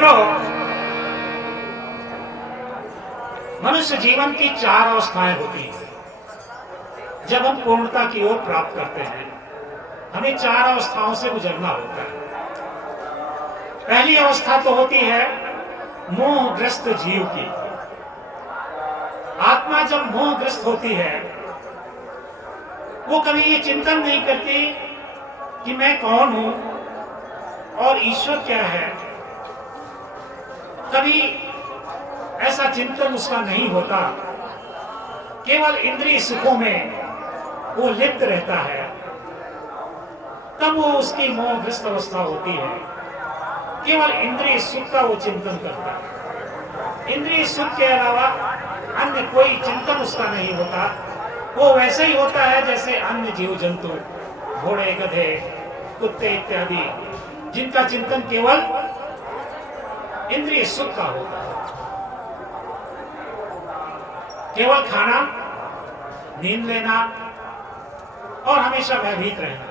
मित्रों, मनुष्य जीवन की 4 अवस्थाएं होती हैं। जब हम पूर्णता की ओर प्राप्त करते हैं, हमें 4 अवस्थाओं से गुजरना होता है। पहली अवस्था तो होती है मोहग्रस्त जीव की। आत्मा जब मोहग्रस्त होती है, वो कभी ये चिंतन नहीं करती कि मैं कौन हूं और ईश्वर क्या है। कभी ऐसा चिंतन उसका नहीं होता, केवल इंद्रिय सुखों में वो लिप्त रहता है। तब वो उसकी मोहग्रस्त अवस्था होती है। केवल इंद्रिय सुख का वो चिंतन करता है। इंद्रिय सुख के अलावा अन्य कोई चिंतन उसका नहीं होता। वो वैसे ही होता है जैसे अन्य जीव जंतु, घोड़े, गधे, कुत्ते इत्यादि, जिनका चिंतन केवल इंद्रिय सुख का होता है। केवल खाना, नींद लेना और हमेशा भयभीत रहना।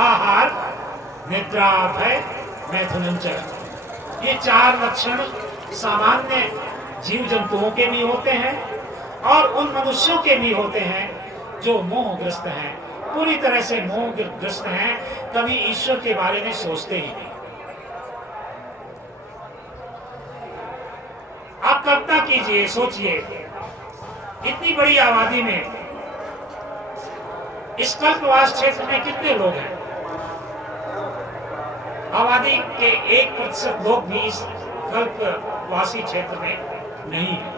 आहार, निद्रा, भय, मैथुनंचर, ये 4 लक्षण सामान्य जीव जंतुओं के भी होते हैं और उन मनुष्यों के भी होते हैं जो मोहग्रस्त हैं, पूरी तरह से मोहग्रस्त हैं, कभी ईश्वर के बारे में सोचते ही नहीं। आप कल्पना कीजिए, सोचिए, इतनी बड़ी आबादी में इस कल्पवास क्षेत्र में कितने लोग हैं? आबादी के 1% लोग भी इस कल्पवासी क्षेत्र में नहीं है,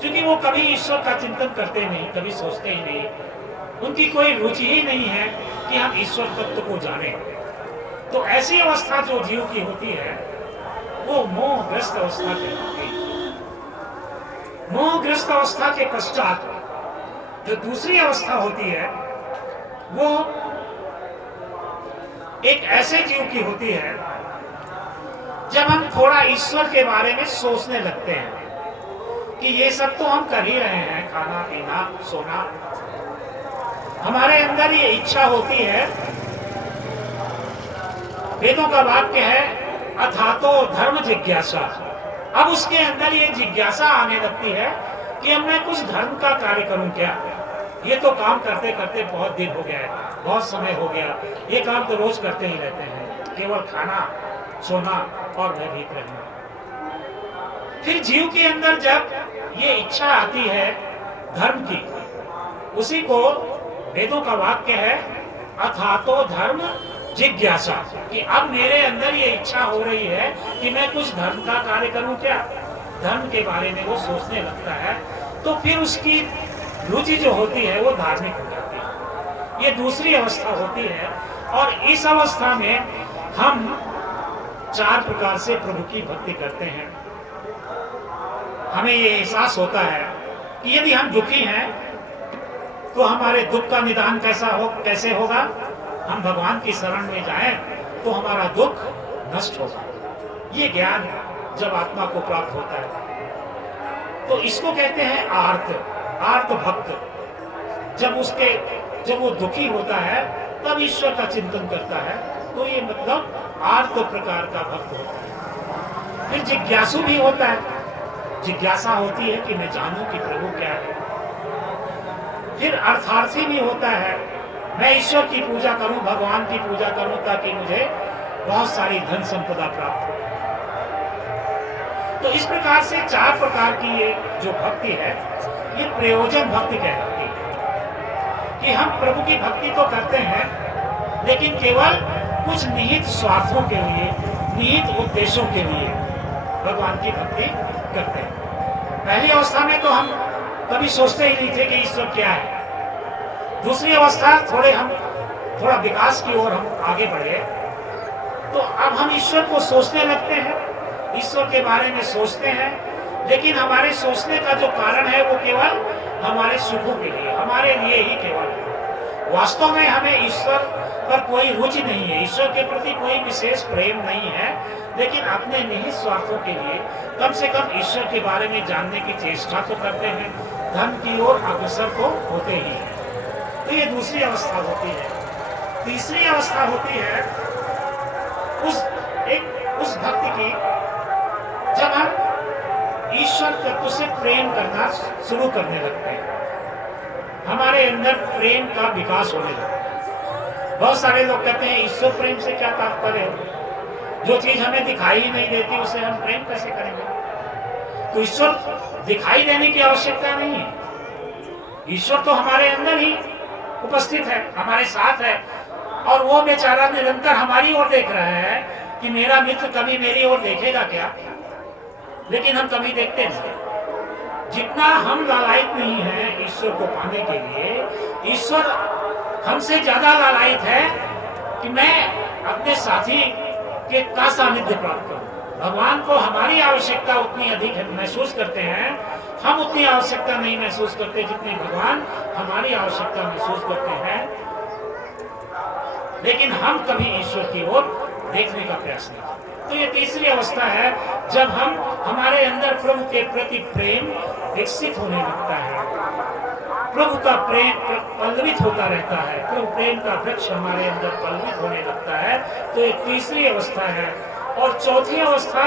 क्योंकि वो कभी ईश्वर का चिंतन करते नहीं, कभी सोचते ही नहीं। उनकी कोई रुचि ही नहीं है कि हम ईश्वर तत्व को जानें। तो ऐसी अवस्था जो जीव की होती है, वो मोहग्रस्त अवस्था कहलाती है। मोहग्रस्त अवस्था के पश्चात जो दूसरी अवस्था होती है, वो एक ऐसे जीव की होती है जब हम थोड़ा ईश्वर के बारे में सोचने लगते हैं कि ये सब तो हम कर ही रहे हैं, खाना, पीना, सोना। हमारे अंदर ये इच्छा होती है। वेदों का वाक्य है, अथातो धर्म जिज्ञासा। अब उसके अंदर ये जिज्ञासा आने लगती है कि अब मैं कुछ धर्म का कार्य करूं क्या। ये तो काम करते करते बहुत दिन हो गया है, बहुत समय हो गया, ये काम तो रोज करते ही रहते हैं, केवल खाना, सोना और भयभीत रहना। फिर जीव के अंदर जब ये इच्छा आती है धर्म की, उसी को वेदों का वाक्य है, अथातो धर्म जिज्ञासा, कि अब मेरे अंदर ये इच्छा हो रही है कि मैं कुछ धर्म का कार्य करूं क्या। धर्म के बारे में वो सोचने लगता है, तो फिर उसकी रुचि जो होती है वो धार्मिक हो जाती है। ये दूसरी अवस्था होती है और इस अवस्था में हम 4 प्रकार से प्रभु की भक्ति करते हैं। हमें ये एहसास होता है कि यदि हम दुखी हैं तो हमारे दुख का निदान कैसे होगा। हम भगवान की शरण में जाएं तो हमारा दुख नष्ट होगा। ये ज्ञान जब आत्मा को प्राप्त होता है तो इसको कहते हैं आर्त भक्त। जब वो दुखी होता है तब ईश्वर का चिंतन करता है, तो ये मतलब आर्त प्रकार का भक्त होता है। फिर जिज्ञासु भी होता है। जिज्ञासा होती है कि मैं जानूं कि प्रभु क्या है। फिर अर्थार्थी भी होता है, मैं ईश्वर की पूजा करूं, भगवान की पूजा करूं ताकि मुझे बहुत सारी धन संपदा प्राप्त हो। तो इस प्रकार से 4 प्रकार की ये जो भक्ति है, ये प्रयोजन भक्ति कहलाती है कि हम प्रभु की भक्ति तो करते हैं, लेकिन केवल कुछ निहित स्वार्थों के लिए, निहित उद्देश्यों के लिए भगवान की भक्ति करते हैं। पहली अवस्था में तो हम कभी सोचते ही नहीं थे कि ईश्वर क्या है। दूसरी अवस्था थोड़ा विकास की ओर हम आगे बढ़े, तो अब हम ईश्वर को सोचने लगते हैं, ईश्वर के बारे में सोचते हैं, लेकिन हमारे सोचने का जो कारण है वो केवल हमारे सुखों के लिए, हमारे लिए ही केवल है। वास्तव में हमें ईश्वर पर कोई रुचि नहीं है, ईश्वर के प्रति कोई विशेष प्रेम नहीं है, लेकिन अपने निहित स्वार्थों के लिए कम से कम ईश्वर के बारे में जानने की चेष्टा तो करते हैं, धन की ओर अग्रसर तो होते ही है। तो ये दूसरी अवस्था होती है। तीसरी अवस्था होती है भक्ति की, जब हम ईश्वर तत्व से प्रेम करना शुरू करने लगते हैं, हमारे अंदर प्रेम का विकास होने लगता है। बहुत सारे लोग कहते हैं ईश्वर प्रेम से क्या तात्पर्य है? जो चीज हमें दिखाई ही नहीं देती उसे हम प्रेम कैसे करेंगे? तो ईश्वर दिखाई देने की आवश्यकता नहीं है, ईश्वर तो हमारे अंदर ही उपस्थित है, हमारे साथ है, और वो बेचारा निरंतर हमारी ओर देख रहा है कि मेरा मित्र कभी मेरी ओर देखेगा क्या, लेकिन हम कभी देखते नहीं। जितना हम लालायित नहीं है ईश्वर को पाने के लिए, ईश्वर हमसे ज्यादा लालायित है कि मैं अपने साथी के का सानिध्य प्राप्त करूं। भगवान को हमारी आवश्यकता उतनी अधिक महसूस करते हैं, हम उतनी आवश्यकता नहीं महसूस करते जितनी भगवान हमारी आवश्यकता महसूस करते हैं, लेकिन हम कभी ईश्वर की ओर देखने का प्रयास नहीं करते। तो ये तीसरी अवस्था है जब हमारे अंदर प्रभु के प्रति प्रेम विकसित होने लगता है, प्रभु का प्रेम पल्लवित होता रहता है, प्रभु प्रेम का वृक्ष हमारे अंदर पल्लवित होने लगता है। तो ये तीसरी अवस्था है। और चौथी अवस्था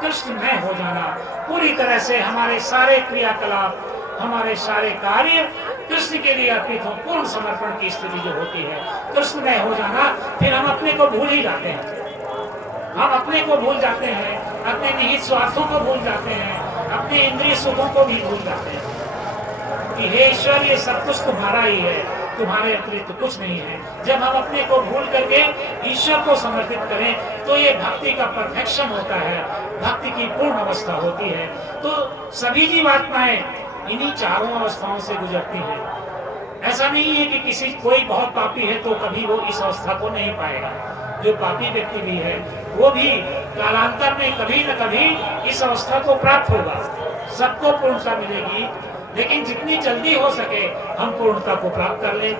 कृष्णमय हो जाना, पूरी तरह से हमारे सारे क्रियाकलाप, हमारे सारे कार्य कृष्ण के लिए अर्पित हो, पूर्ण समर्पण की स्थिति जो होती है, कृष्णमय हो जाना। फिर हम अपने को भूल ही जाते हैं, हम अपने को भूल जाते हैं, अपने निहित स्वार्थों को भूल जाते हैं, अपने इंद्रिय सुखों को भी भूल जाते हैं कि हे ईश्वर ये सब कुछ तुम्हारा ही है, तुम्हारे अतिरिक्त तो कुछ नहीं है। जब हम अपने को भूल करके ईश्वर को समर्पित करें तो ये भक्ति का परफेक्शन होता है, भक्ति की पूर्ण अवस्था होती है। तो सभी जीवात्माएं इन्हीं चारों अवस्थाओं से गुजरती हैं। ऐसा नहीं है कि किसी कोई बहुत पापी है तो कभी वो इस अवस्था को नहीं पाएगा। जो पापी व्यक्ति भी है वो भी कालांतर में कभी न कभी इस अवस्था को प्राप्त होगा, सबको पूर्णता मिलेगी, लेकिन जितनी जल्दी हो सके हम पूर्णता को प्राप्त कर लें।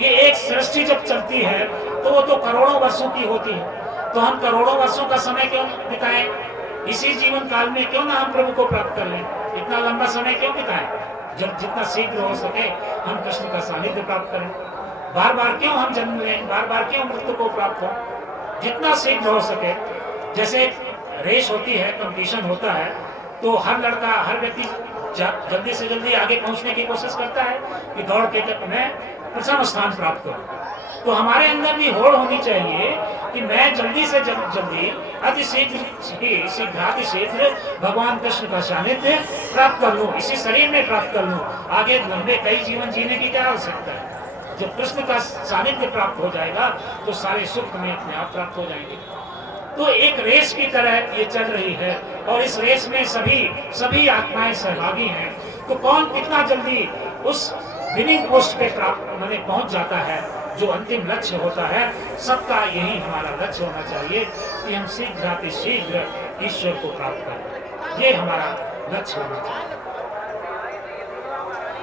ये एक सृष्टि जब चलती है तो वो तो करोड़ों वर्षों की होती है, तो हम करोड़ों वर्षों का समय क्यों बिताएं? इसी जीवन काल में क्यों ना हम प्रभु को प्राप्त कर लें? इतना लंबा समय क्यों बिताएं? जब जितना शीघ्र हो सके हम कृष्ण का सानिध्य प्राप्त करें। बार बार क्यों हम जन्म लें, बार बार क्यों मृत्यु को प्राप्त हो? जितना शीघ्र हो सके। जैसे रेस होती है, कंपटीशन होता है, तो हर लड़का, हर व्यक्ति जल्दी से जल्दी आगे पहुंचने की कोशिश करता है कि दौड़ के मैं प्रथम स्थान प्राप्त करूं। तो हमारे अंदर भी होड़ होनी चाहिए कि मैं जल्दी से जल्दी अति शीघ्र भगवान कृष्ण का सानिध्य प्राप्त कर लूं, इसी शरीर में प्राप्त कर लूं। आगे लंबे कई जीवन जीने की क्या आवश्यकता है? जब कृष्ण का सानिध्य प्राप्त हो जाएगा तो सारे सुख हमें अपने आप प्राप्त हो जाएंगे। तो एक रेस की तरह ये चल रही है और इस रेस में सभी आत्माएं सहभागी हैं। तो कौन कितना जल्दी उस विनिंग पोस्ट पे प्राप्त पहुंच जाता है, जो अंतिम लक्ष्य होता है। सबका यही हमारा लक्ष्य होना चाहिए कि हम शीघ्र ईश्वर को प्राप्त करें, ये हमारा लक्ष्य होना चाहिए।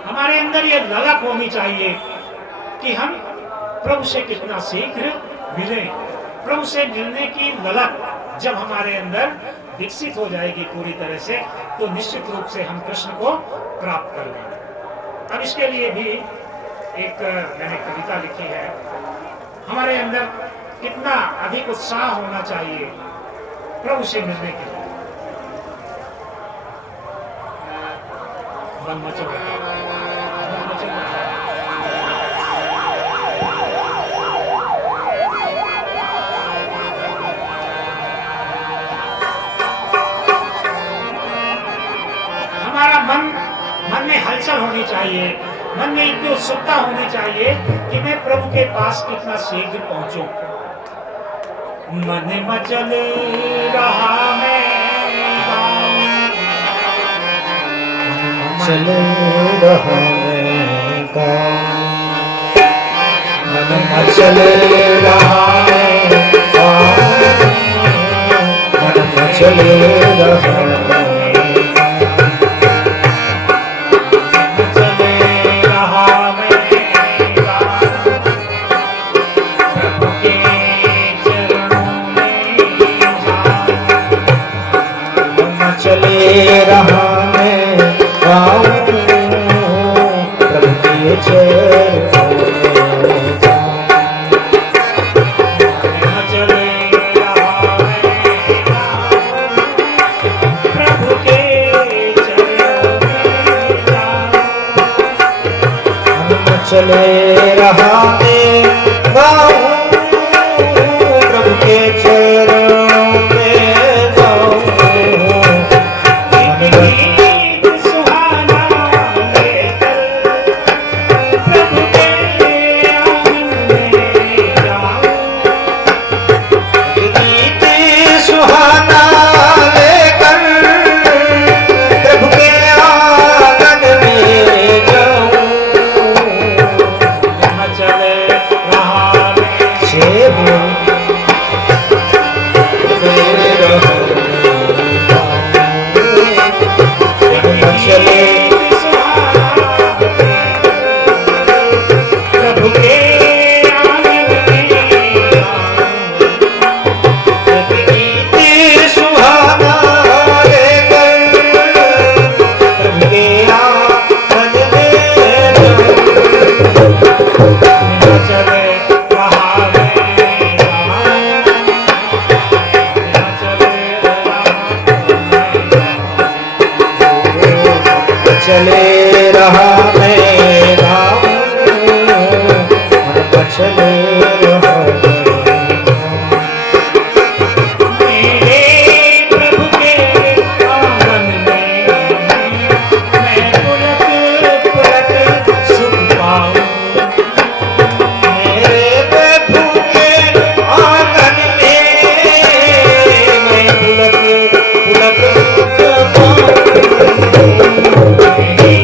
हमारे अंदर ये ललक होनी चाहिए कि हम प्रभु से कितना शीघ्र मिलें। प्रभु से मिलने की ललक जब हमारे अंदर विकसित हो जाएगी पूरी तरह से, तो निश्चित रूप से हम कृष्ण को प्राप्त कर लेंगे। अब इसके लिए भी एक मैंने कविता लिखी है। हमारे अंदर कितना अधिक उत्साह होना चाहिए प्रभु से मिलने के लिए। हमारा मन में हलचल होनी चाहिए, मन में इतनी उत्सुकता होनी चाहिए कि मैं प्रभु के पास कितना शीघ्र पहुंचूं। मन मचल रहा मैं चल रहा मैं मन मचल रहा मन मचल रहा चले रहा मैं गाऊं प्रभु के चरणों में गाऊं एक गीत सुहाना लेकर प्रभु के आंगन में जाऊं। गीत सुहाना लेकर प्रभु के आंगन में जाऊं यहाँ चले रहा मैं सेब चले प्रभु के आंगन में गीत सुहाना लेकर प्रभु के आंगन में जाऊं चले रहा चले रहा मैं गाऊं मन चले रहा मेरे प्रभु के आंगन में मैं पुलक पुलक सुख पाऊं। मेरे प्रभु के आंगन में मैं पुलक पुलक सुख पाऊं। मेरी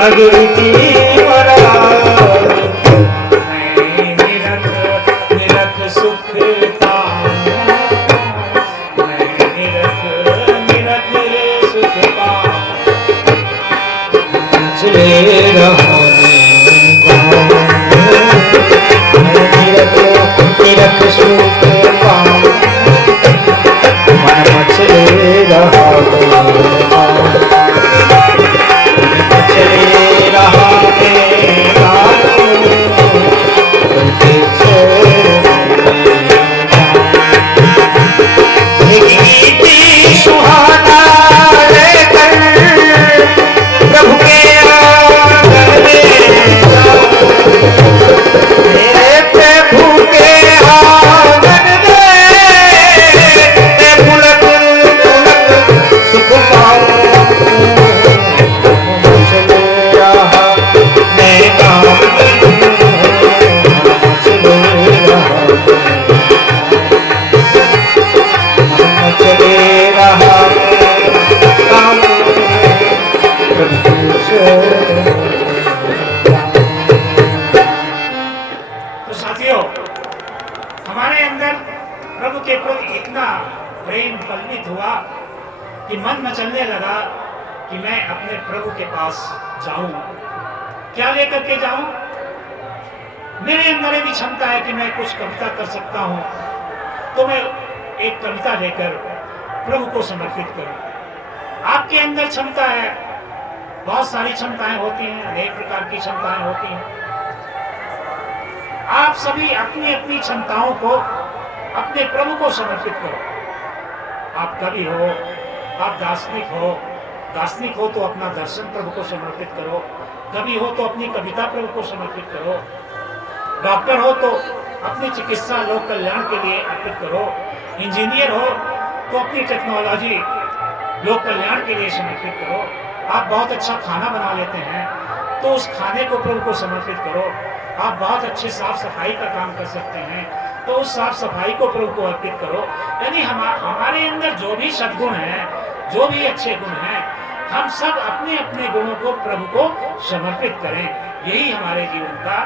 अगिरती मरा मैं निरख निरख सुख पाऊं, मैं निरख निरख सुख पाऊं। चले रहो निरख सुख पाऊं, मन मचले रहा चले रहा गीती सुहाना लेकर प्रभु के आंगन में मेरे प्रभु के आंगन में पुलक पुलक सुख पाऊं। चले रहा मैं काम चले रहा चले रहा काम प्रभु से। तो साथियों, हमारे अंदर प्रभु के प्रति इतना प्रेम कल्पित हुआ कि मन मचलने लगा कि मैं अपने प्रभु के पास जाऊं। क्या लेकर के जाऊं? मेरे अंदर भी क्षमता है कि मैं कुछ कविता कर सकता हूं, तो मैं एक कविता लेकर प्रभु को समर्पित करूं। आपके अंदर क्षमता है, बहुत सारी क्षमताएं होती हैं, अनेक प्रकार की क्षमताएं होती हैं। आप सभी अपनी अपनी क्षमताओं को अपने प्रभु को समर्पित करो। आप कवि हो, आप दार्शनिक हो तो अपना दर्शन प्रभु को समर्पित करो, कवि हो तो अपनी कविता प्रभु को समर्पित करो, डॉक्टर हो तो अपनी चिकित्सा लोक कल्याण के लिए अर्पित करो, इंजीनियर हो तो अपनी टेक्नोलॉजी लोक कल्याण के लिए समर्पित करो। आप बहुत अच्छा खाना बना लेते हैं तो उस खाने को प्रभु को समर्पित करो। आप बहुत अच्छे साफ सफाई का काम कर सकते हैं तो उस साफ सफाई को प्रभु को अर्पित करो। यानी हमारे अंदर जो भी सद्गुण हैं, जो भी अच्छे गुण हैं, हम सब अपने अपने गुणों को प्रभु को समर्पित करें। यही हमारे जीवन का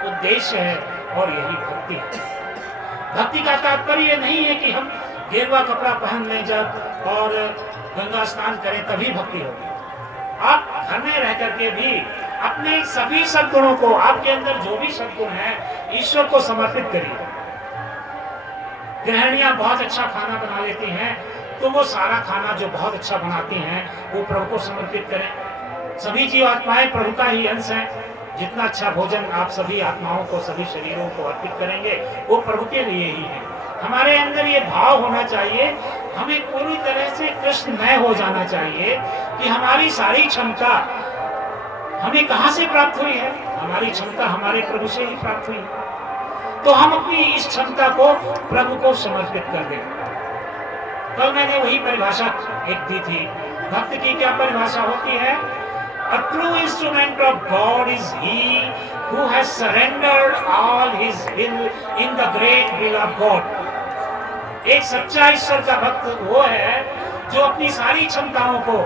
उद्देश्य है और यही भक्ति है। भक्ति का तात्पर्य नहीं है कि हम गेरुआ कपड़ा पहन लें जब और गंगा स्नान करें तभी भक्ति होगी। आप घर में रह करके भी अपने सभी सद्गुणों को, आपके अंदर जो भी सद्गुण है, ईश्वर को समर्पित करिए। गृहिणियां बहुत अच्छा खाना बना लेती हैं तो वो सारा खाना जो बहुत अच्छा बनाती हैं वो प्रभु को समर्पित करें। सभी जीवात्माएं प्रभु का ही अंश हैं। जितना अच्छा भोजन आप सभी आत्माओं को, सभी शरीरों को अर्पित करेंगे वो प्रभु के लिए ही है। हमारे अंदर ये भाव होना चाहिए, हमें पूरी तरह से कृष्णमय हो जाना चाहिए कि हमारी सारी क्षमता हमें कहां से प्राप्त हुई है? हमारी क्षमता हमारे प्रभु से ही प्राप्त हुई है। तो हम अपनी इस क्षमता को प्रभु को समर्पित कर दें। कल मैंने वही परिभाषा एक दी थी। भक्त की क्या परिभाषा होती है? A true instrument of God is he who has surrendered all his will in the great will of God. एक सच्चा ईश्वर का भक्त वो है जो अपनी सारी क्षमताओं को,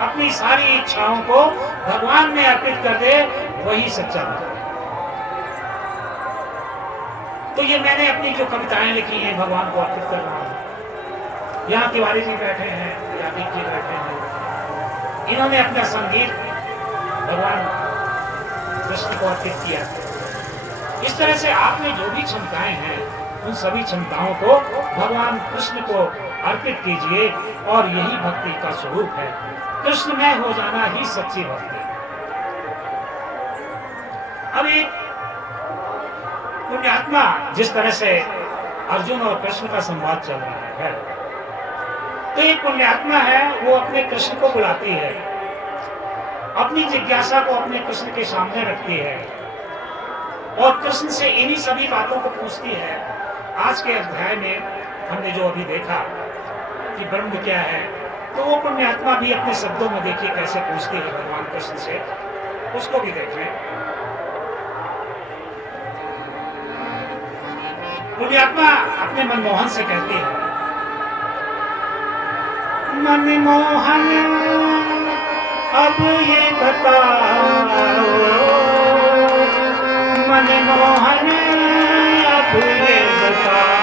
अपनी सारी इच्छाओं को भगवान में अर्पित कर दे, वही सच्चा भक्त है। तो ये मैंने अपनी जो कविताएं लिखी हैं भगवान को अर्पित कर रहा हूं। यहाँ तिवारी जी बैठे हैं, यादव जी बैठे हैं, इन्होंने अपना संगीत भगवान कृष्ण को अर्पित किया। इस तरह से आप में जो भी क्षमताएं हैं उन सभी क्षमताओं को भगवान कृष्ण को अर्पित कीजिए और यही भक्ति का स्वरूप है। कृष्ण में हो जाना ही सच्ची भक्ति। अब एक पुण्यात्मा, जिस तरह से अर्जुन और कृष्ण का संवाद चल रहा है, तो एक पुण्यात्मा है, वो अपने कृष्ण को बुलाती है, अपनी जिज्ञासा को अपने कृष्ण के सामने रखती है और कृष्ण से इन्हीं सभी बातों को पूछती है। आज के अध्याय में हमने जो अभी देखा कि ब्रह्म क्या है, तो वो पुण्यात्मा भी अपने शब्दों में देखिए कैसे पूछती है भगवान कृष्ण से, उसको भी देख लें। पुण्यात्मा अपने मनमोहन से कहती है, मनमोहन अब ये बताओ मनमोहन, अब ये बताओ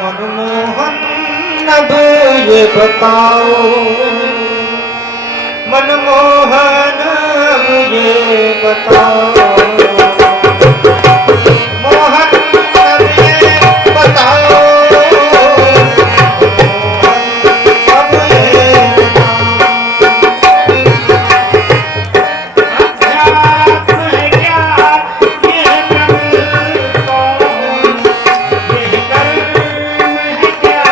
मनमोहन अब ये बताओ, मनमोहन अब ये बताओ, मोहन अब ये बताओ, अब ये अध्यात्म है क्या ये ब्रह्म कौन, ये कर्म है क्या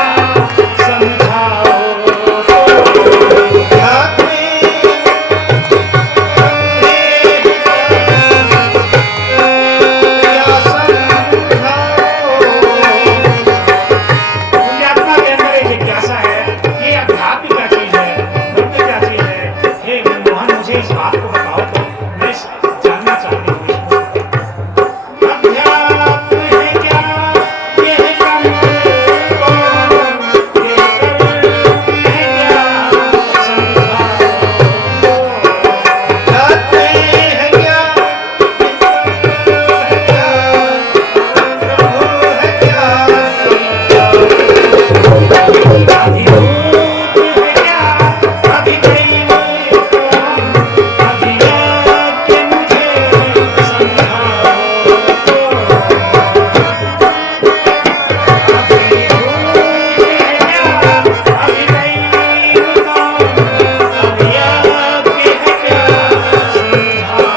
समझाओ। पुण्यात्मा के अंदर एक जिज्ञासा है कि ये अध्यात्म क्या चीज है, ब्रह्म क्या चीज है। हे मनमोहन, मुझे इस बात को बताओ तो मैं जानना चाहती हूँ इसको। अध्यात्म है क्या ये ब्रह्म कौन, ये कर्म है क्या समझाओ। अधिभूत है क्या अधिदैव कौन, अधियज्ञ मुझे समझाओ। अधिभूत है क्या अधिदैव कौन, अधियज्ञ है क्या समझाओ।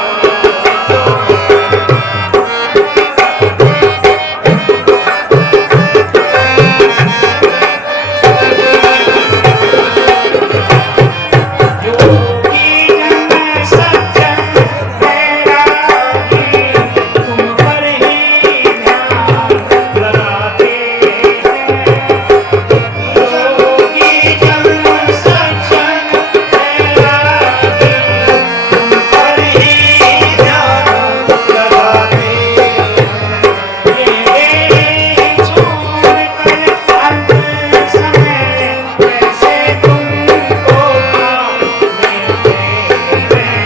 योगी जन सज्जन बैरागी, तुम पर ही ध्यान लगाते हैं। योगी जन सज्जन बैरागी, तुम पर ही ध्यान लगाते हैं। ये छोड़ कर अंत समय कैसे तुमको पा लेते हैं।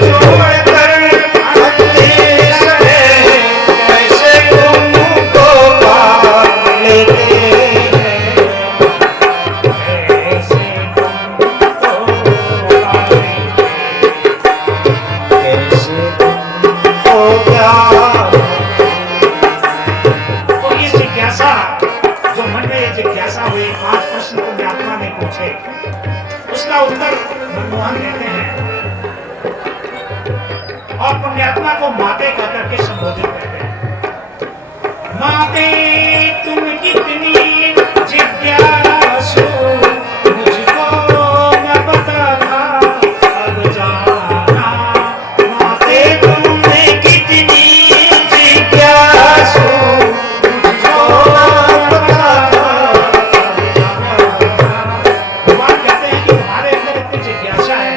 छोड़कर अंधे समय कैसे तुमको पा लेते हैं, कैसे तुमको पा लेते कैसे तुमको प्यार। तो ये जिज्ञासा जो मन में ये जिज्ञासा हुई, 5 प्रश्न पुण्यात्मा ने पूछे, उसका उत्तर मनमोहन देते हैं और पुण्यात्मा को माते कहकर के संबोधित करते हैं। माते तुम कितनी जिज्ञासु, मुझको न पता था अब जाना। माते तुम कितनी जिज्ञासु, मुझको न पता था अब जाना। भगवान कहते हैं कि तुम्हारे अंदर इतनी जिज्ञासा है,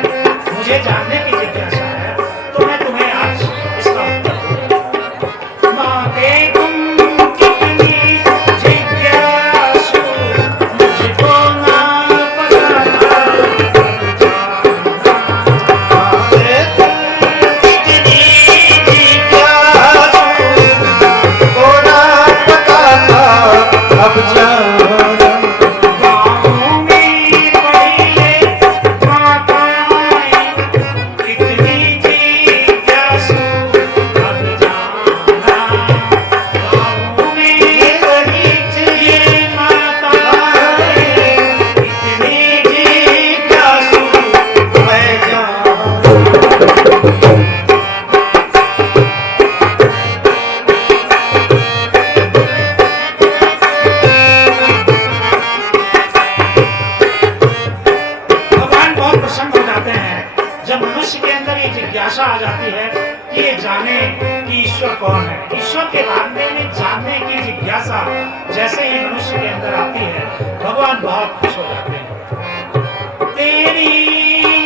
मुझे जानने की जिज्ञासा है, तो मैं तुम्हें आज इसका उत्तर दूंगा। माते तुम कितनी जिज्ञासु, मुझको ना पता था अब जाना। माते तुम कितनी जिज्ञासु, को ना पता था अब जाना। गाँवों में पड़ी माताएं कितनी जिज्ञासु अब जाना। गाँवों में पड़ी ये माताएं कितनी जिज्ञासु मैं जाना। भगवान बहुत प्रसन्न हो जाते हैं जब मनुष्य के अंदर ये जिज्ञासा आ जाती है कि ये जाने कि ईश्वर कौन है। ईश्वर के बारे में जानने की जिज्ञासा जैसे ही मनुष्य के अंदर आती है, भगवान बहुत खुश हो जाते हैं। तेरी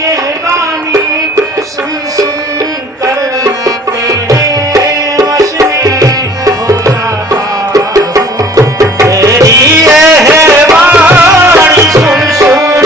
यह वाणी सुन सुन कर तेरे वश में हो जाता हूँ। तेरी यह वाणी सुन सुन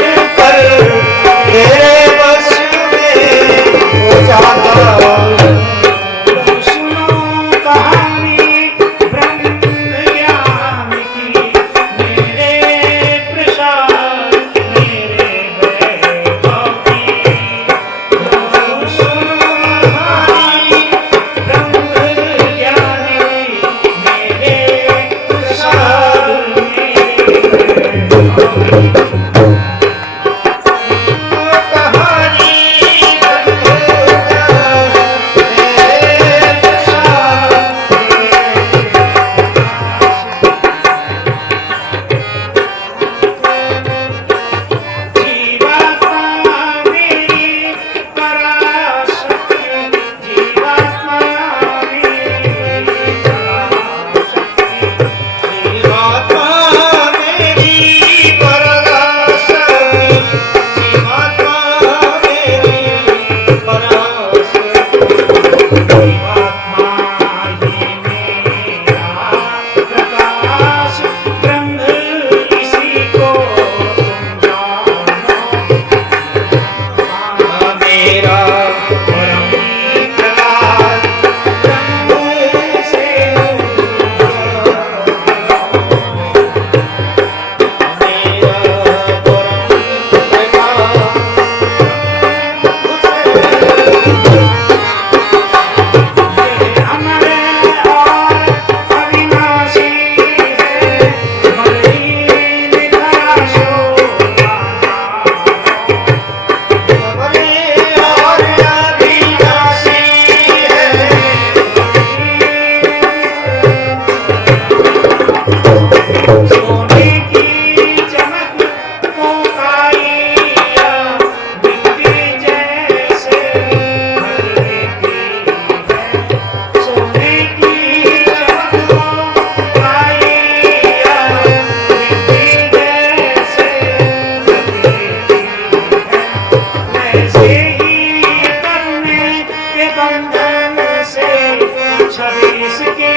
इसकी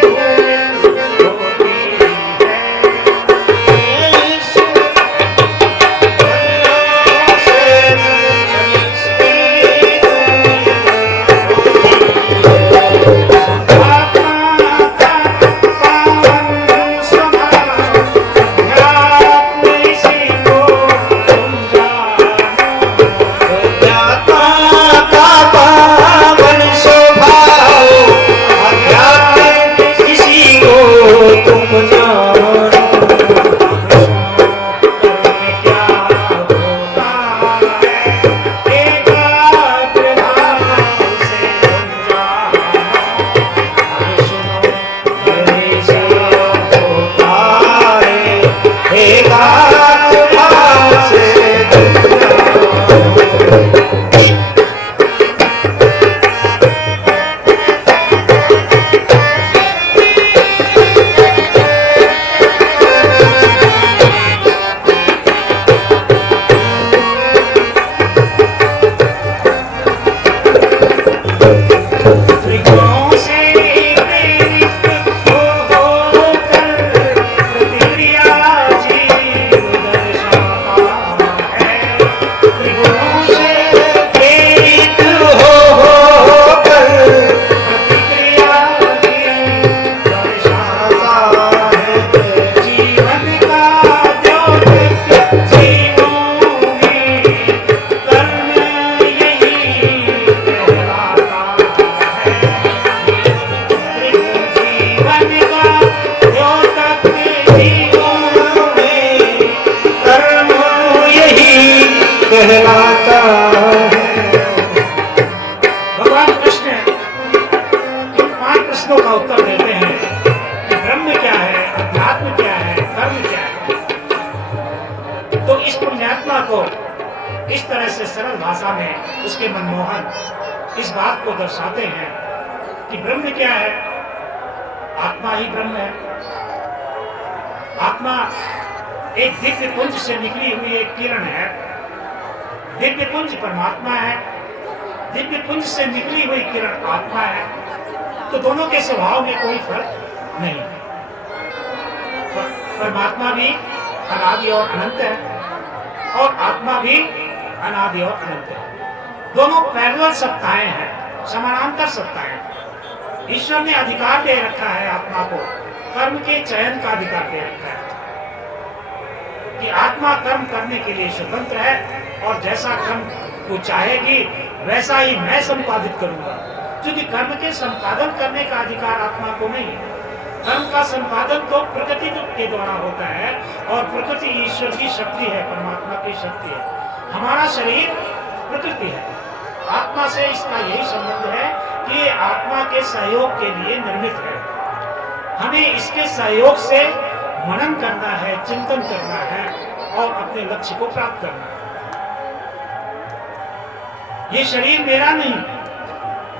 धूल होती कहलाता भगवान कृष्ण इन 5 प्रश्नों का उत्तर देते हैं कि ब्रह्म क्या है, अध्यात्म क्या है, कर्म क्या है। तो इस पुण्यात्मा को इस तरह से सरल भाषा में उसके मनमोहन इस बात को दर्शाते हैं कि ब्रह्म क्या है। आत्मा ही ब्रह्म है। आत्मा एक दिव्य पुंज से निकली हुई एक किरण है। दिव्य पुंज परमात्मा है, दिव्य पुंज से निकली हुई किरण आत्मा है। तो दोनों के स्वभाव में कोई फर्क नहीं। परमात्मा भी अनादि और अनंत है और आत्मा भी अनादि और अनंत है। दोनों पैरेलल सत्ताएं हैं, समानांतर सत्ताएं। ईश्वर ने अधिकार दे रखा है आत्मा को, कर्म के चयन का अधिकार दे रखा है कि आत्मा कर्म करने के लिए स्वतंत्र है और जैसा कर्म वो चाहेगी वैसा ही मैं संपादित करूंगा। क्योंकि कर्म के संपादन करने का अधिकार आत्मा को नहीं है। कर्म का संपादन तो प्रकृति के द्वारा होता है और प्रकृति ईश्वर की शक्ति है, परमात्मा की शक्ति है। हमारा शरीर प्रकृति है। आत्मा से इसका यही संबंध है कि ये आत्मा के सहयोग के लिए निर्मित है। हमें इसके सहयोग से मनन करना है, चिंतन करना है और अपने लक्ष्य को प्राप्त करना है। ये शरीर मेरा नहीं,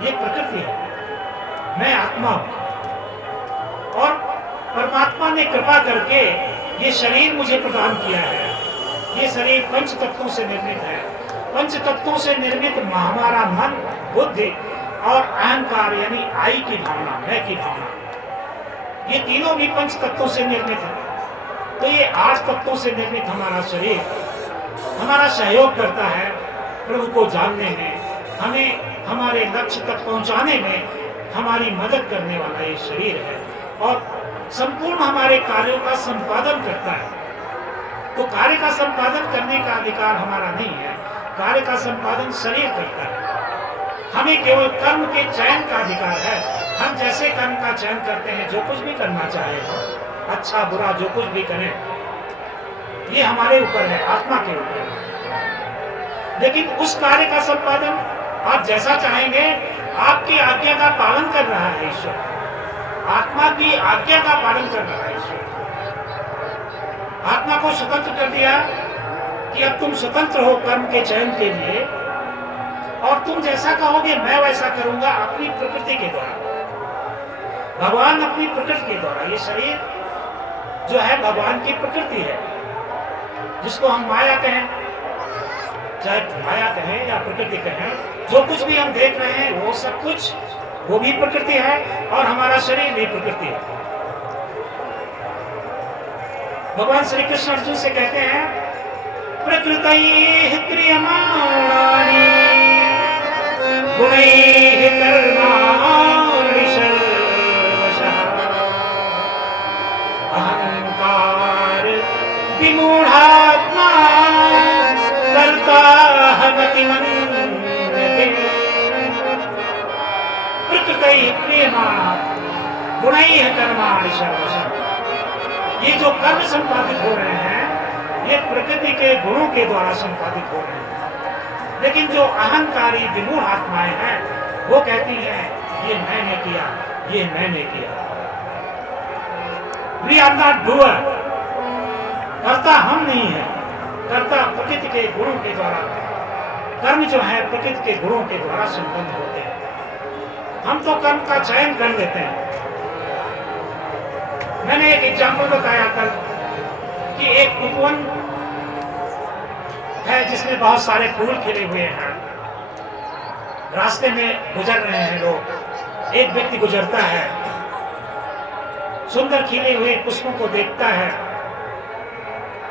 ये प्रकृति है, मैं आत्मा हूं। और परमात्मा ने कृपा करके ये शरीर मुझे प्रदान किया है। ये शरीर 5 तत्वों से निर्मित है। 5 तत्वों से निर्मित हमारा मन, बुद्धि और अहंकार यानी आई की भावना, मैं की भावना, ये तीनों भी 5 तत्वों से निर्मित है। तो ये 8 तत्वों से निर्मित हमारा शरीर हमारा सहयोग करता है प्रभु को जानने में, हमें हमारे लक्ष्य तक पहुंचाने में हमारी मदद करने वाला ये शरीर है और संपूर्ण हमारे कार्यों का संपादन करता है। तो कार्य का संपादन करने का अधिकार हमारा नहीं है, कार्य का संपादन शरीर करता है। हमें केवल कर्म के चयन का अधिकार है। हम जैसे कर्म का चयन करते हैं, जो कुछ भी करना चाहे, अच्छा बुरा जो कुछ भी करें, ये हमारे ऊपर है, आत्मा के ऊपर है। लेकिन उस कार्य का संपादन आप जैसा चाहेंगे, आपकी आज्ञा का पालन कर रहा है ईश्वर, आत्मा की आज्ञा का पालन कर रहा है ईश्वर। आत्मा को स्वतंत्र कर दिया कि अब तुम स्वतंत्र हो कर्म के चयन के लिए और तुम जैसा कहोगे मैं वैसा करूंगा अपनी प्रकृति के द्वारा। भगवान अपनी प्रकृति के द्वारा, ये शरीर जो है भगवान की प्रकृति है, जिसको हम माया कहें, चाहे माया कहें या प्रकृति कहें, जो कुछ भी हम देख रहे हैं वो सब कुछ वो भी प्रकृति है और हमारा शरीर भी प्रकृति है। भगवान श्री कृष्ण अर्जुन से कहते हैं प्रकृतैः क्रियमाणानि गुणैः कर्माणि सर्वशः अहंकार विमूढ़ात्मा कर्ताहमति मन्यते। प्रकृतैः क्रियमाणानि गुणैः कर्माणि सर्वशः। ये जो कर्म संपादित हो रहे हैं ये प्रकृति के गुणों के द्वारा संपादित हो रहे हैं, लेकिन जो अहंकारी विमूढ़ आत्माएं हैं वो कहती हैं ये मैंने किया, ये मैंने किया। वी आर नॉट डूअर, कर्ता हम नहीं है, कर्ता प्रकृति के गुणों के द्वारा। कर्म जो है प्रकृति के गुणों के द्वारा संपन्न होते हैं। हम तो कर्म का चयन कर लेते हैं। मैंने एक एग्जाम्पल बताया कल कि एक उपवन है जिसमें बहुत सारे फूल खिले हुए हैं। रास्ते में गुजर रहे हैं लोग। एक व्यक्ति गुजरता है, सुंदर खिले हुए पुष्पों को देखता है,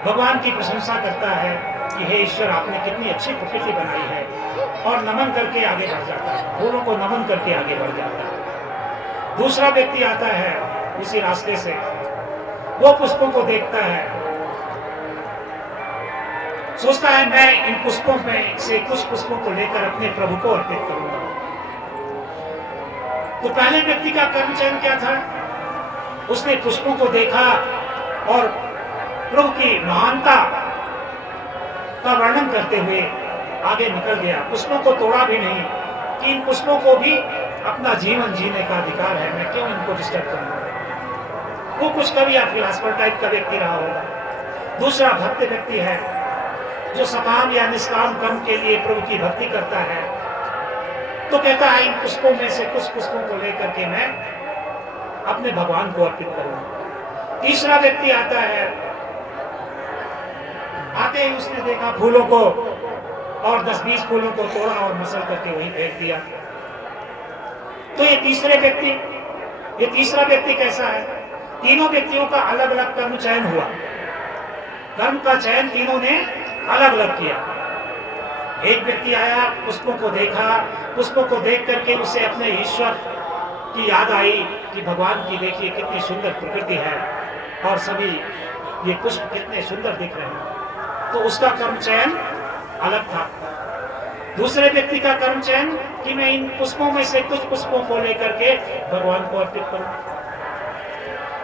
भगवान की प्रशंसा करता है कि हे ईश्वर आपने कितनी अच्छी प्रकृति बनाई है, और नमन करके आगे बढ़ जाता है, फूलों को नमन करके आगे बढ़ जाता है। दूसरा व्यक्ति आता है उसी रास्ते से, वो पुष्पों को देखता है, सोचता है मैं इन पुष्पों में से कुछ पुष्पों को लेकर अपने प्रभु को अर्पित करूंगा। तो पहले व्यक्ति का कर्म चयन क्या था? उसने पुष्पों को देखा और प्रभु की महानता का वर्णन करते हुए आगे निकल गया। पुष्पों को तोड़ा भी नहीं कि इन पुष्पों को भी अपना जीवन जीने का अधिकार है, मैं क्यों इनको डिस्टर्ब करूंगा। वो कुछ कवि या फिलासफर टाइप का व्यक्ति रहा होगा। दूसरा भक्त व्यक्ति है जो सकाम या निष्काम कर्म के लिए प्रभु की भक्ति करता है, तो कहता है इन पुष्पों में से कुछ पुष्पों को लेकर के मैं अपने भगवान को अर्पित करूंगा। तीसरा व्यक्ति आता है, आते ही उसने देखा फूलों को और 10-20 फूलों को तोड़ा और मसल करके वहीं फेंक दिया। तो ये तीसरा व्यक्ति कैसा है? तीनों व्यक्तियों का अलग अलग कर्म चयन हुआ। कर्म का चयन तीनों ने अलग अलग किया। एक व्यक्ति आया, पुष्पों को देखा, पुष्पों को देख करके उसे अपने ईश्वर की याद आई कि भगवान की देखिए कितनी सुंदर प्रकृति है और सभी ये पुष्प कितने सुंदर दिख रहे हैं, तो उसका कर्म चयन अलग था। दूसरे व्यक्ति का कर्म चयन कि मैं इन पुष्पों में से कुछ पुष्पों को लेकर के भगवान को अर्पित करूं।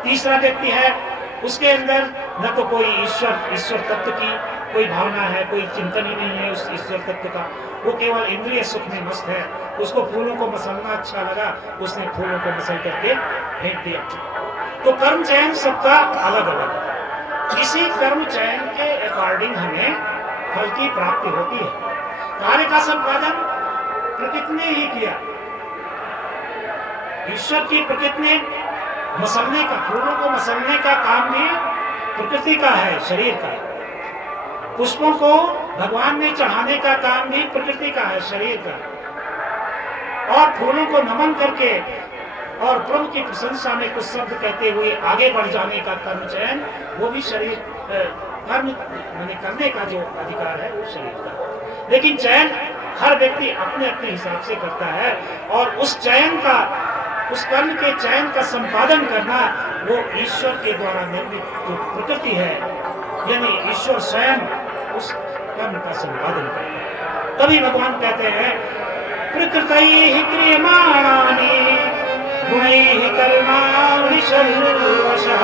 तीसरा व्यक्ति है, उसके अंदर न तो कोई ईश्वर तत्व की कोई भावना है, कोई चिंतन ही नहीं है उस ईश्वर तत्व का, वो केवल इंद्रिय सुख में मस्त है। उसको फूलों को मसलना अच्छा लगा, उसने फूलों को मसल करके फेंक दिया। तो कर्म चयन सबका अलग अलग। इसी कर्म चयन के अकॉर्डिंग हमें फल की प्राप्ति होती है। कार्य का संपादन प्रकृति ने ही किया। ईश्वर की प्रकृति ने मसलने का, फूलों को मसलने का काम भी प्रकृति का है, शरीर का। पुष्पों को भगवान में चढ़ाने का काम भी प्रकृति का है, शरीर का। और फूलों को नमन करके और प्रभु की प्रशंसा में कुछ शब्द कहते हुए आगे बढ़ जाने का कर्म चयन, वो भी शरीर कर्म करने का जो अधिकार है वो शरीर का। लेकिन चयन हर व्यक्ति अपने अपने हिसाब से करता है, और उस चयन का, उस कर्म के चयन का संपादन करना वो ईश्वर के द्वारा निर्मित जो प्रकृति है, यानी ईश्वर स्वयं उस कर्म का संपादन करता है। तभी भगवान कहते हैं प्रकृतैः क्रियमाणानि गुणैः कर्माणि सर्वशः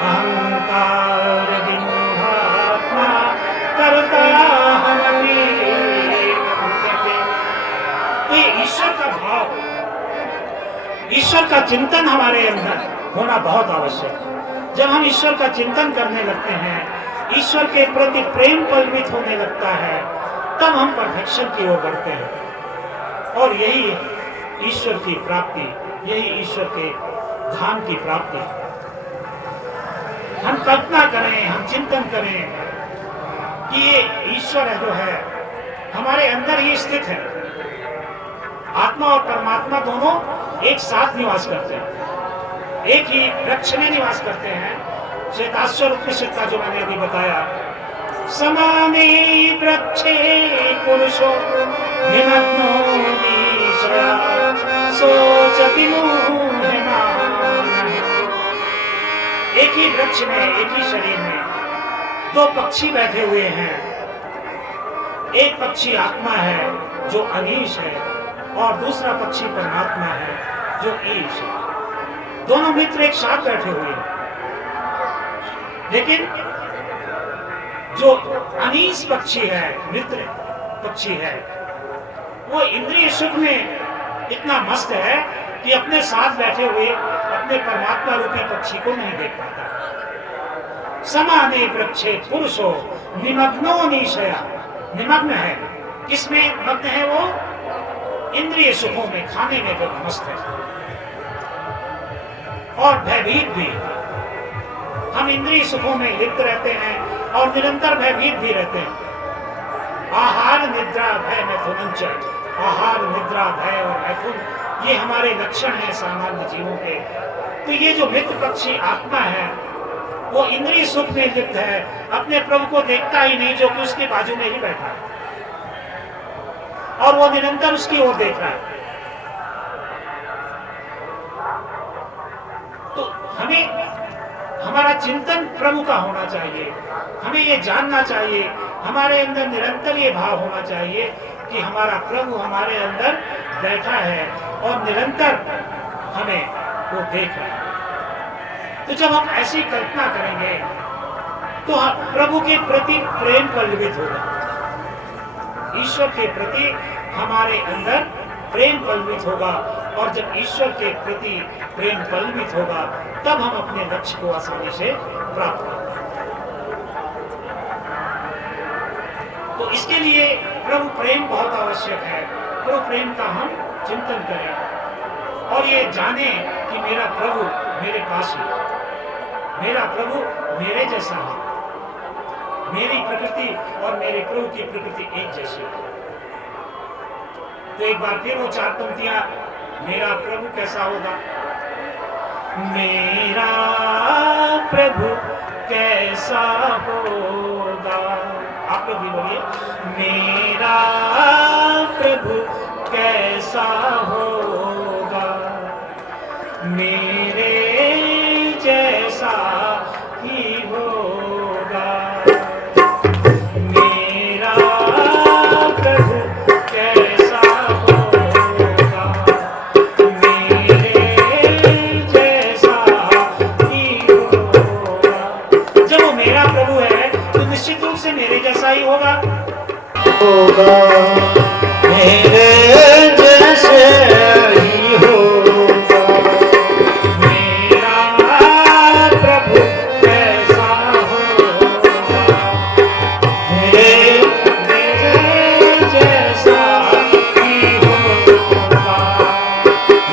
अहंकार विमूढ़ात्मा कर्ताहमपि मन्यते। तो ये ईश्वर का भाव, ईश्वर का चिंतन हमारे अंदर होना बहुत आवश्यक है। जब हम ईश्वर का चिंतन करने लगते हैं, ईश्वर के प्रति प्रेम पलवित होने लगता है, तब हम परफेक्शन की ओर बढ़ते हैं। और यही ईश्वर की प्राप्ति, यही ईश्वर के धाम की प्राप्ति। हम कल्पना करें, हम चिंतन करें कि ये ईश्वर है जो है हमारे अंदर ही स्थित है। आत्मा और परमात्मा दोनों एक साथ निवास करते हैं, एक ही वृक्ष में निवास करते हैं। श्वेताश्वर उपनिषद का जो मैंने अभी बताया, समाने वृक्षे पुरुषो निमग्नो निशया सोचति मुह्यमानः। एक ही वृक्ष में, एक ही शरीर में दो पक्षी बैठे हुए हैं। एक पक्षी आत्मा है जो अनीश है, और दूसरा पक्षी परमात्मा है जो ईश है। दोनों मित्र एक साथ बैठे हुए हैं, लेकिन जो अनीश पक्षी है, मित्र पक्षी है, वो इंद्रिय सुख में इतना मस्त है कि अपने साथ बैठे हुए अपने परमात्मा रूपी पक्षी को नहीं देख पाता। समाने वृक्षे पुरुषो निमग्नो निशया। निमग्न है, किसमें मग्न है वो? इंद्रिय सुखों में, खाने में वो मस्त है। और भयभीत भी, हम इंद्रिय सुखों में लिप्त रहते हैं और निरंतर भयभीत भी रहते हैं। आहार निद्रा भय मैथुनंच। आहार निद्रा भय और मैथुन, ये हमारे लक्षण हैं सामान्य जीवों के। तो ये जो मित्र पक्षी आत्मा है, वो इंद्रिय सुख में लिप्त है, अपने प्रभु को देखता ही नहीं, जो कि उसके बाजू में ही बैठा है, और वो निरंतर उसकी ओर देख रहा है। तो हमें हमारा चिंतन प्रभु का होना चाहिए। हमें ये जानना चाहिए, हमारे अंदर निरंतर ये भाव होना चाहिए कि हमारा प्रभु हमारे अंदर बैठा है और निरंतर हमें वो देख रहा है। तो जब हम ऐसी कल्पना करेंगे तो प्रभु के प्रति प्रेम पल्लवित होगा, ईश्वर के प्रति हमारे अंदर प्रेम पल्लवित होगा। और जब ईश्वर के प्रति प्रेम पल्लवित होगा, तब हम अपने लक्ष्य को आसानी से प्राप्त करेंगे। तो इसके लिए प्रभु प्रेम बहुत आवश्यक है। प्रभु प्रेम का हम चिंतन करें और ये जाने कि मेरा प्रभु मेरे पास है, मेरा प्रभु मेरे जैसा है, मेरी प्रकृति और मेरे प्रभु की प्रकृति एक जैसी है। तो एक बार फिर वो चार पंक्तियां, मेरा प्रभु कैसा होगा? मेरा प्रभु कैसा होगा? आप लोग भी बोलिए, मेरा प्रभु कैसा होगा, मेरे जैसा ही होगा। मेरा प्रभु कैसा होगा, मेरे जैसा ही होगा। जब वो मेरा प्रभु है तो निश्चित रूप से मेरे जैसा ही होगा, मेरे जैसे ही होगा। मेरा प्रभु कैसा होगा, मेरे जैसा ही होगा।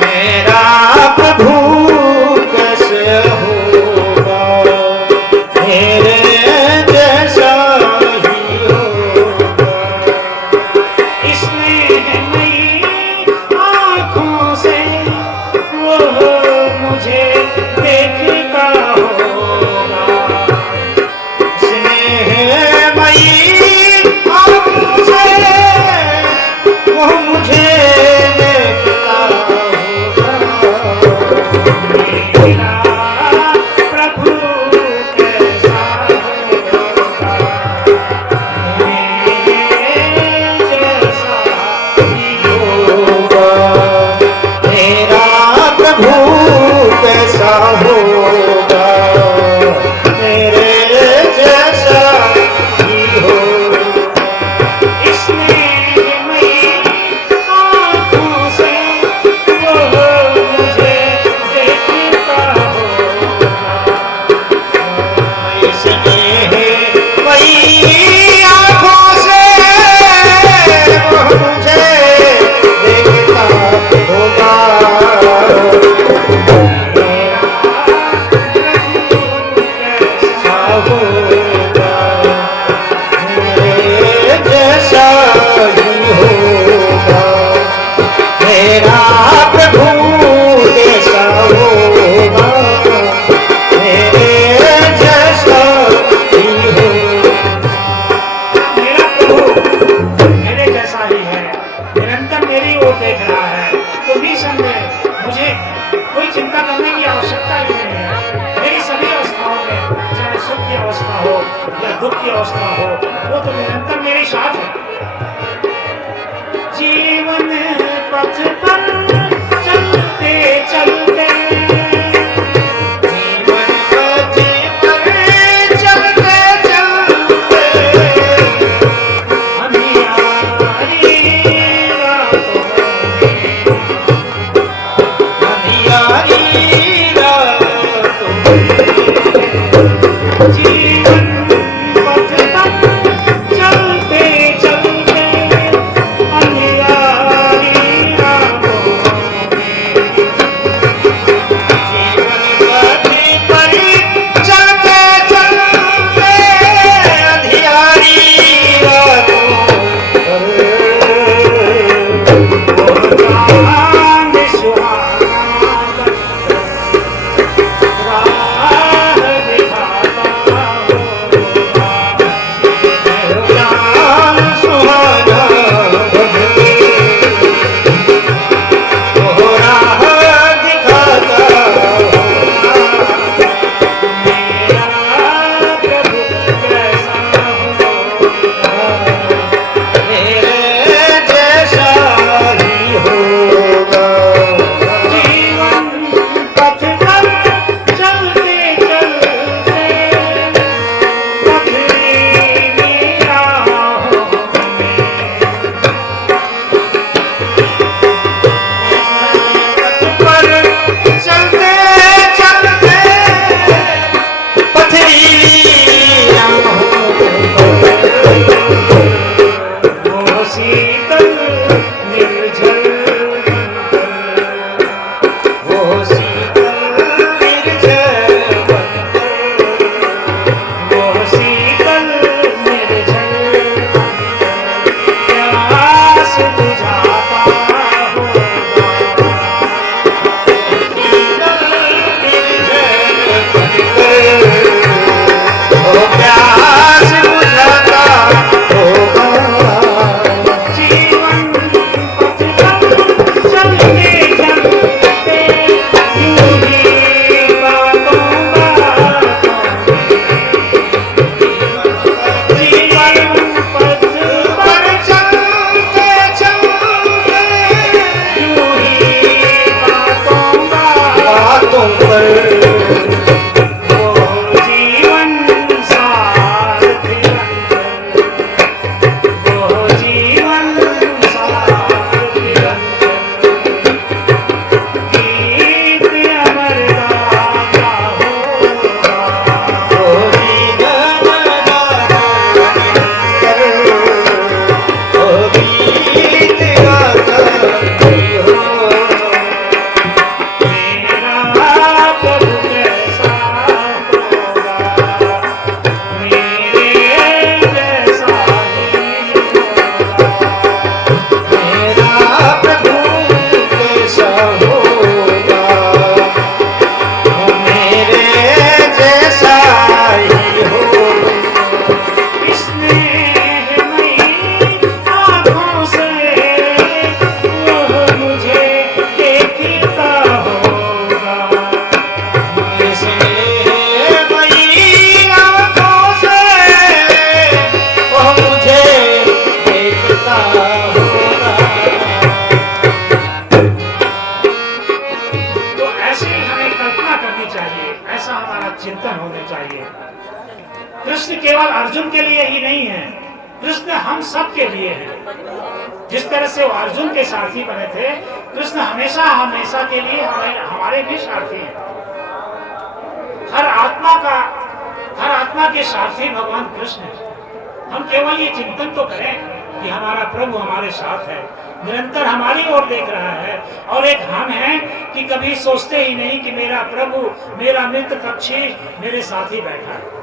मेरा प्रभु कैसे होगा, मेरे जैसा ही होगा। स्नेहमयी आँखों से वो मुझे देखता होगा, स्नेहमयी आँखों से वो मुझे देखता होगा। मेरा प्रभु कैसा होगा, मेरे जैसा ही होगा। मेरा प्रभु कैसा होगा, मेरे जैसा ही होगा। स्नेहमयी आँखों से वो मुझे देखता होगा, स्नेहमयी आँखों से वो मुझे देखता होगा। चिंता करने की आवश्यकता ही नहीं है। मेरी सभी अवस्थाओं में, चाहे सुख की अवस्था हो या दुख की अवस्था हो, वो तो निरंतर मेरे साथ है। जीवन पथ पर चलते चलते, जीवन पथ पर चलते चलते, अंधियारी रातों में, अंधियारी रातों में, जीवन पथ पर चलते चलते, अंधियारी रातों में, जीवन पथ पर चलते चलते, अंधियारी रातों पर, चांद सुहाना राह दिखाता होगा, जान सुहाना बदले, वो राह दिखाता होगा। मेरा प्रभु कैसा होगा, मेरे जैसा ही होगा। जीवन पथ पर चलते चलते, पथरीली राहों पर चलते चलते, पथरीली राहों वो शीतल निर्जल वो शीतल निर्जल वो शीतल निर्जल प्यास बुझाता होगा, वो प्यास बुझाता होगा। जीवन पथ पर चलते चलते, यूं ही बातों बातों में, जीवन पथ पर चलते चलते, यूं ही बातों बातों पर, वो जीवन सारथी अंतर, वो जीवन सारथी अंतर, गीत अमर गाता होगा, वो जीवन कर, वो गीत गाता ही हो। मेरा प्रभु कैसा होगा, मेरे जैसा ही होगा, मेरा प्रभु कैसा होगा, मेरे जैसा ही होगा। स्नेहमयी आँखों से वो मुझे देखता होगा, स्नेहमयी आँखों से वो मुझे देखता होगा। तो ऐसे ही हमें कल्पना करनी चाहिए, ऐसा हमारा चिंतन होना चाहिए। कृष्ण केवल अर्जुन के लिए ही नहीं है, कृष्ण हम सब के लिए है। जिस तरह से वो अर्जुन के सारथी बने थे, कृष्ण हमेशा हमेशा के लिए हमारे भी सारथी हैं। हर आत्मा के सारथी भगवान कृष्ण है। हम केवल ये चिंतन तो करें कि हमारा प्रभु हमारे साथ है, निरंतर हमारी ओर देख रहा है, और एक हम हैं कि कभी सोचते ही नहीं कि मेरा प्रभु, मेरा मित्र पक्षी मेरे साथ ही बैठा है।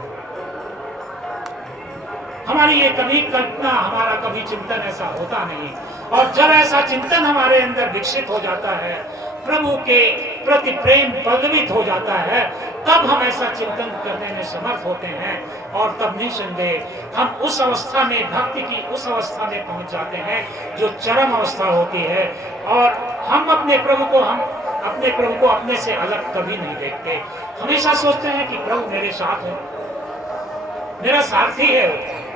हमारी ये कभी कल्पना, हमारा कभी चिंतन ऐसा होता नहीं। और जब ऐसा चिंतन हमारे अंदर विकसित हो जाता है, प्रभु के प्रति प्रेम पल्लवित हो जाता है, तब हम ऐसा चिंतन करने में समर्थ होते हैं। और तब निसंदेह हम उस अवस्था में, भक्ति की उस अवस्था में पहुंच जाते हैं जो चरम अवस्था होती है। और हम अपने प्रभु को हम अपने प्रभु को अपने से अलग कभी नहीं देखते, हमेशा सोचते हैं कि प्रभु मेरे साथ है, मेरा सारथी है।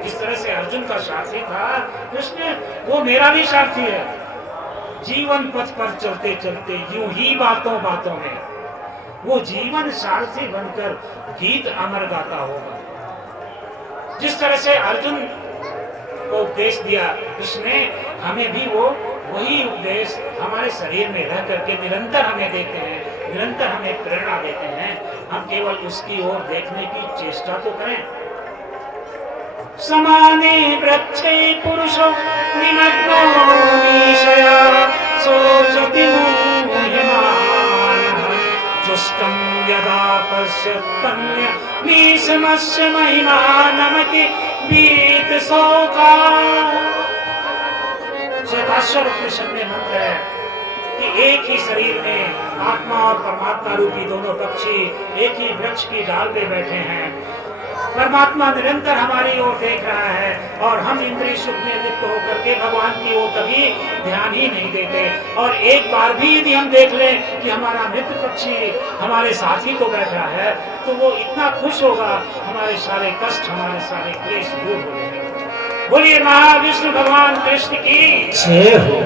जिस तरह से अर्जुन का सारथी था कृष्ण, वो मेरा भी सारथी है। जीवन पथ पर चलते चलते यूं ही बातों बातों में वो जीवन सारथी बनकर गीत अमर गाता होगा। जिस तरह से अर्जुन को उपदेश दिया कृष्ण ने, हमें भी वो वही उपदेश हमारे शरीर में रह करके निरंतर हमें देते हैं, निरंतर हमें प्रेरणा देते हैं। हम केवल उसकी ओर देखने की चेष्टा तो करें। समाने वृक्षे पुरुषो निमग्नो निशया सोचति मुह्यमानः जुष्टं यदा पश्यत्यन्यमीशमस्य महिमानमति वीतशोका। श्वेताश्वर उपनिषद में मंत्र है कि एक ही शरीर में आत्मा और परमात्मा रूपी दोनों पक्षी एक ही वृक्ष की डाल पे बैठे हैं। परमात्मा निरंतर हमारी ओर देख रहा है और हम इंद्रिय सुख में लिप्त होकर के भगवान की ओर कभी ध्यान ही नहीं देते। और एक बार भी यदि हम देख लें कि हमारा मित्र पक्षी हमारे साथी को बैठा है, तो वो इतना खुश होगा, हमारे सारे कष्ट, हमारे सारे क्लेश दूर हो जाएंगे। बोलिए महाविष्णु भगवान कृष्ण की जय हो।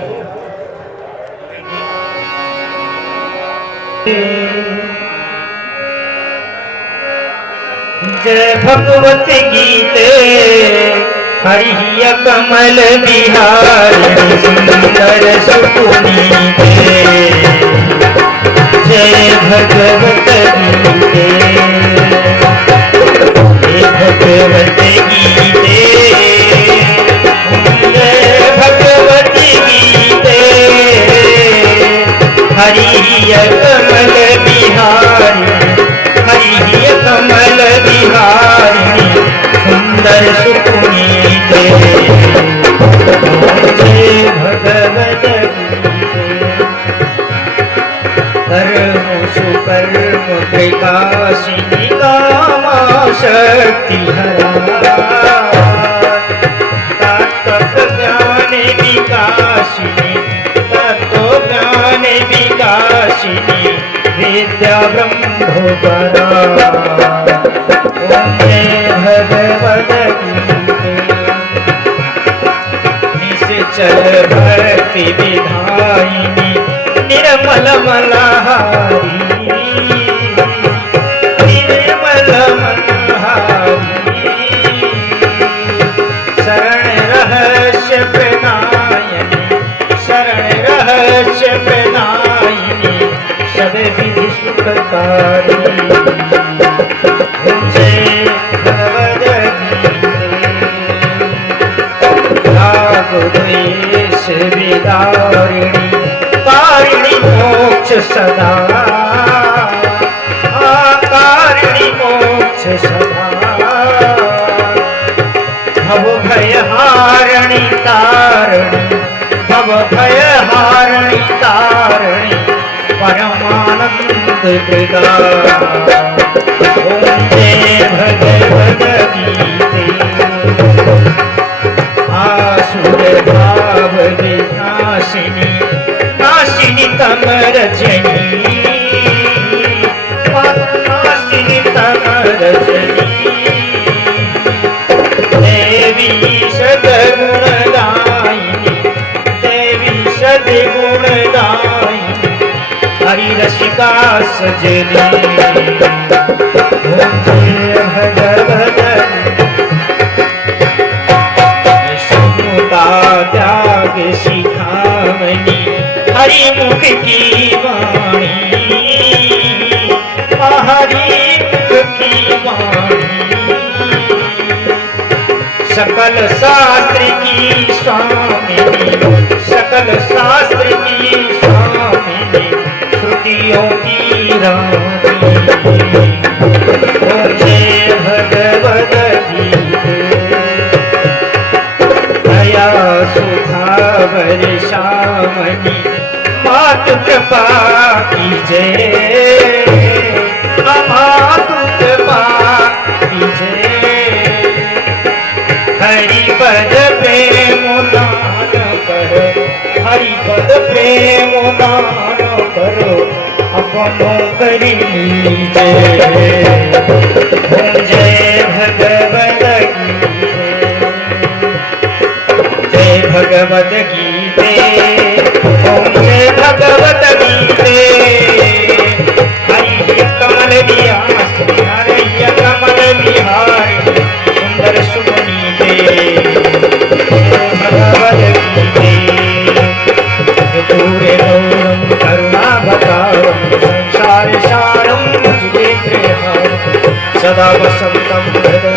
जय भगवत गीते हरि कमल बिहारी सुंदर सुपुनीते। जय भगवत गीते, जय भगवत गीते, जय भगवत गीते हरि कमल बिहारी, हरि कमल बिहारी सुंदर सुपुनीते। जय भगवत गीते कर्म सुकर्म प्रकाशिनी कामा शक्ति हरा तत्व ज्ञान विकासिनी, तत्व ज्ञान विकासिनी विद्या ब्रह्मोपरा। ओम जय भगवत गीते निश्चल भक्ति विधायिनी निर्मल मलहारी, निर्मल मलहारी शरण रहस्य प्रदायिनी, शरण रहस्य प्रदायिनी सब विधि सुखकारी। जय भगवत गीते राग द्वेष विदारिणी, कारिणी मोक्ष सदा, कारिणी मोक्ष सदा। भव भय हारिणी तारिणी, भव भय हारिणी तारिणी परमानंद प्रदा। ओम जय भगवत गीते आसुर भाव विनाशिनी, नाशिनी तमरजनी, नाशिनी तमरजनी देवी सद्गुणदायिनी, देवी सद्गुणदायिनी हरि रसिका सजनी। ओम जय भगवत समता त्याग सिखावनी हरि मुख की वाणी, हरि मुख की वाणी सकल शास्त्र की स्वामिनी, सकल शास्त्र की स्वामिनी श्रुतियों की रानी। ओम जय भगवत गीते दया सुधा वर्षावनी मातु कृपा कीजय, मातु कृपा कीजय हरि पद प्रेम दान करो, हरि पद प्रेम दान करो उपमो करी लीजे। ओम जय भगवत गीते, जय भगवत गीते, ओम जय भगवत गीते। हरि कमल बिहारी, हरि कमल बिहारी, सुंदर सुनीते भगवत गीते। पूरे गौरम करुणावतारम, संसार सारम भुजगे सदा वसंतम हृदय